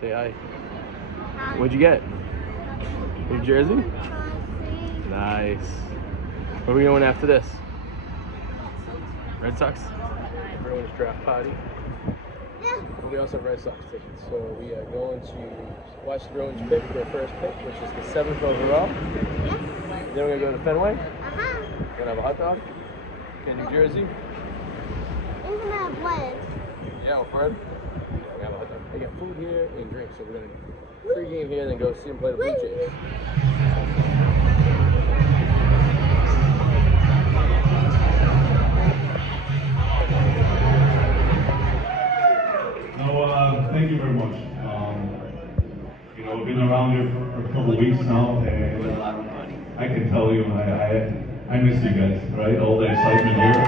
Say hi. What'd you get? New jersey? Nice. Where are we going after this? Red Sox? Bruins draft party. And we also have Red Sox tickets. So we are going to watch the Bruins pick their first pick, which is the 7th overall. Then we're going to go to Fenway. We're going to have a hot dog. In New Jersey. We're going to have bread. Yeah, with bread. Yeah, we have a hot dog. They got food here and drinks. So we're going to pregame here and then go see them play the Blue Jays. Thank you very much. You know, I've been around here for a couple of weeks now, and I can tell you, I miss you guys, right? All the excitement here.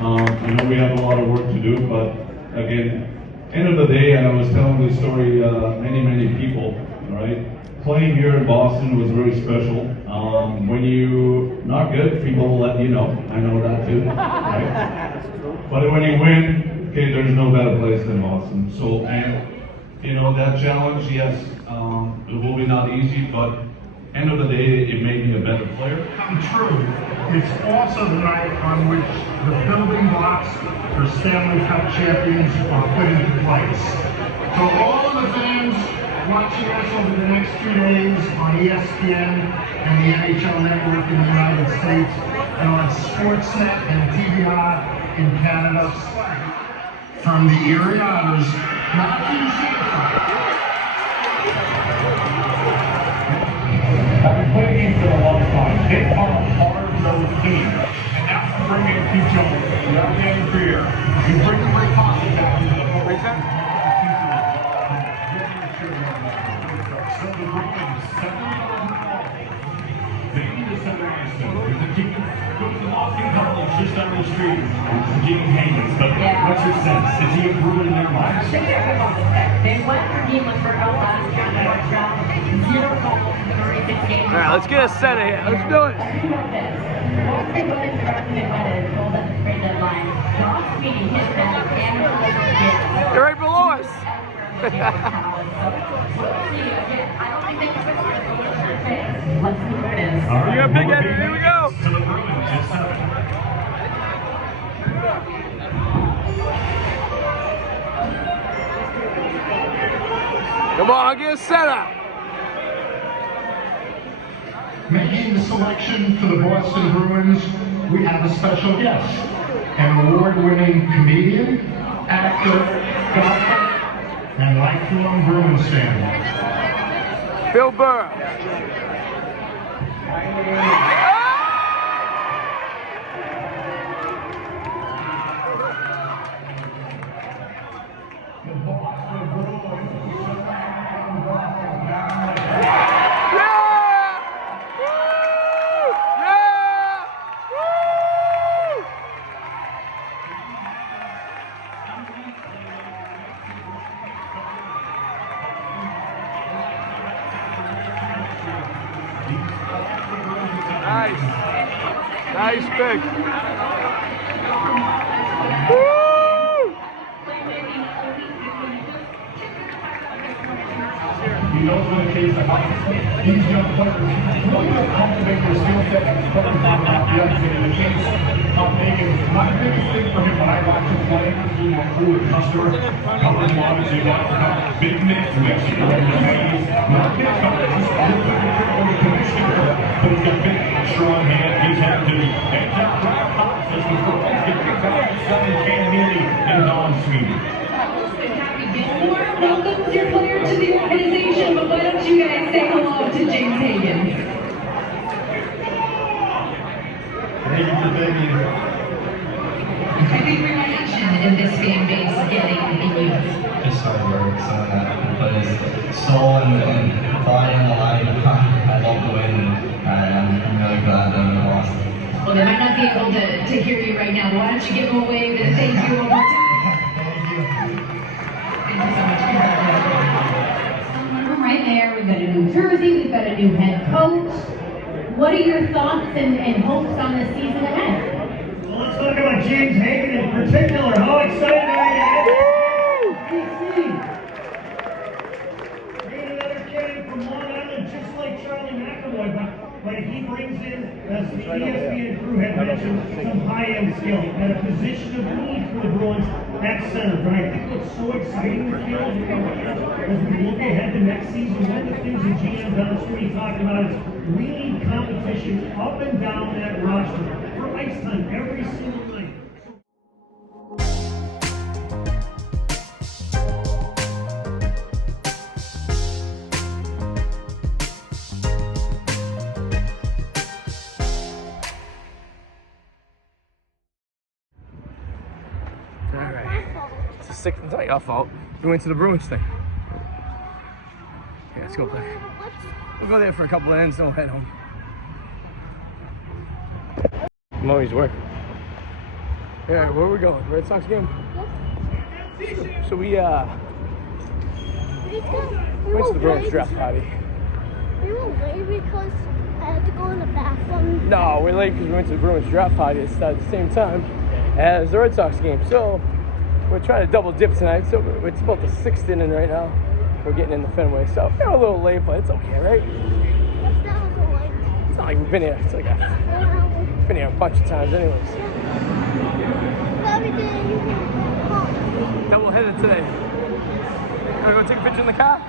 I know we have a lot of work to do, but again, end of the day, and I was telling this story many people, right? Playing here in Boston was very special. When you're not good, people will let you know. I know that too, right? But when you win, okay, there's no better place than Boston. So, and you know, that challenge, yes, it will be not easy, but end of the day, it made me a better player. Come true. It's also the night on which the building blocks for Stanley Cup champions are put into place. So all of the fans watching us over the next 2 days on ESPN and the NHL Network in the United States, and on Sportsnet and TWE in Canada, from the Erie Otters, not to the I've been playing games for a long time. They are a hard-nosed team. And now you bring in Pete Jones, the outstanding career. You bring the Ray Fox back into the fold. So the Bruins, 7-1. They need to set an Aston. The team goes to Austin College just down the street. Gene Hagens. But what's your sense? Is he improving in their minds? I think everyone's set. They went for Geeman for out last year in the North Round. 0 goals in 36 games. All right, let's get a center here. Let's do it. You're right below us. You got big head. Here we go. To the Bruins, just 7. Come on, get a center. Making the selection for the Boston Bruins, we have a special guest, an award-winning comedian, actor, golfer, and lifelong Bruins fan. Bill Burr. Nice. Nice pick. Woo! He knows what it is about these young players. Really to cultivate their skill set and focus on the young kid. In the case of Megan, my biggest thing for him when I watch him play is being a cool customer. Covering him obviously got big minutes next year. Not big coverage, just a little bit of a commissioner. But he's got big, strong hands. He's had to and Jack Brown as the Bruins get picked up by Simon Canamini and Don Sweeney. Welcome your player to the organization, but why don't you guys say hello to James Hagens? Thank you for being here. I think reaction in this fan base getting in you. Just hard work, someone that put his soul and body on the line. I love the win, and I'm really glad that we lost. Well, they might not be able to hear you right now. Why don't you give them a wave and thank you one more time? Thank you so much for having me. Right there, we've got a new jersey, we've got a new head coach. What are your thoughts and hopes on the season ahead? Well, let's talk about James Hagen in particular. How excited are you? skill at a position of need for the Bruins at center. But I think what's so exciting with Fields as we look ahead to next season, one of the things that GM Don Sweeney talked about is we need competition up and down that roster for ice time every single night. Alright. It's the sixth, it's not your fault. We went to the Bruins thing. Yeah, let's go play. We'll go there for a couple of ends, then we'll head home. I'm always working. Yeah, where are we going? Red Sox game? So we went to the Bruins draft party. We were late because I had to go in the bathroom. No, we're late because we went to the Bruins draft party. It started at the same time as the Red Sox game. So we're trying to double dip tonight. So it's about the sixth inning right now. We're getting in the Fenway. So we're a little late, but it's okay, right? It's not like we've been here. It's like been here a bunch of times anyways. Double headed today. Wanna go take a picture in the car?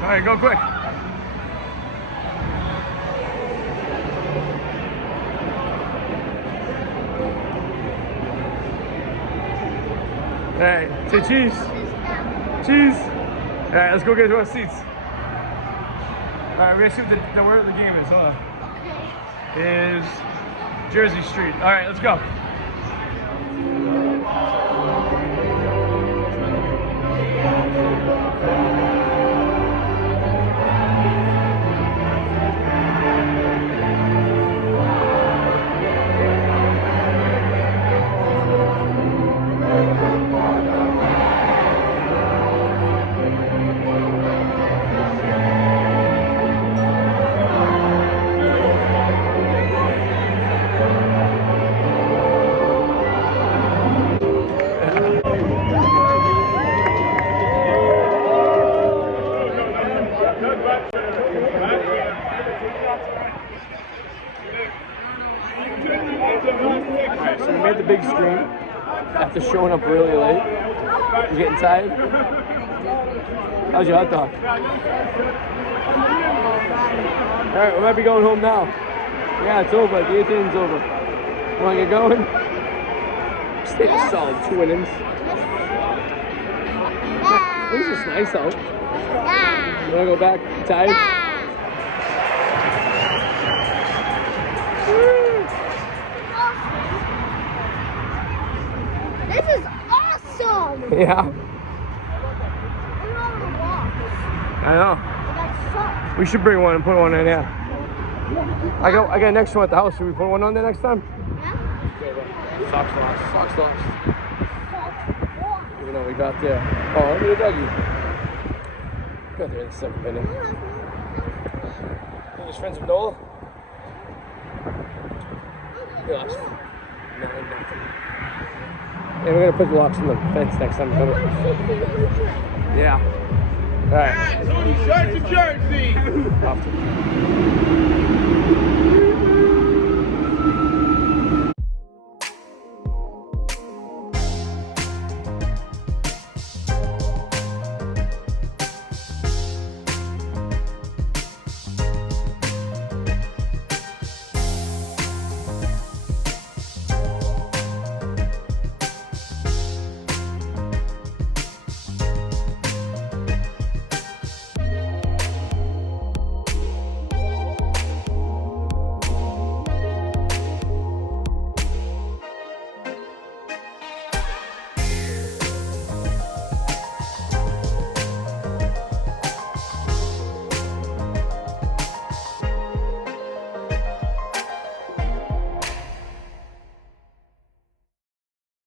Alright, go quick. Alright, say cheese. Cheese. Alright, let's go get to our seats. Alright, we're gonna shoot where the game is. Hold on. Is Jersey Street. Alright, let's go. Alright, so we made the big screen after showing up really late. You getting tired? How's your hot dog? Alright, we might be going home now. Yeah, it's over. The 18's over. Wanna get going? Stayed a solid 2 innings. This is nice out. You wanna go back? Tired? This is awesome! Yeah. I know. We should bring one and put one in here. I got an extra one at the house. Should we put one on there next time? Yeah? Socks lost. Even though we got there. Oh, look at the doggy. Got there in the 7th inning. Think he's friends with Nola? He lost 9-0. Yeah, we're gonna put the locks on the fence next time we come. Yeah. Alright. Shirt to jersey! Off to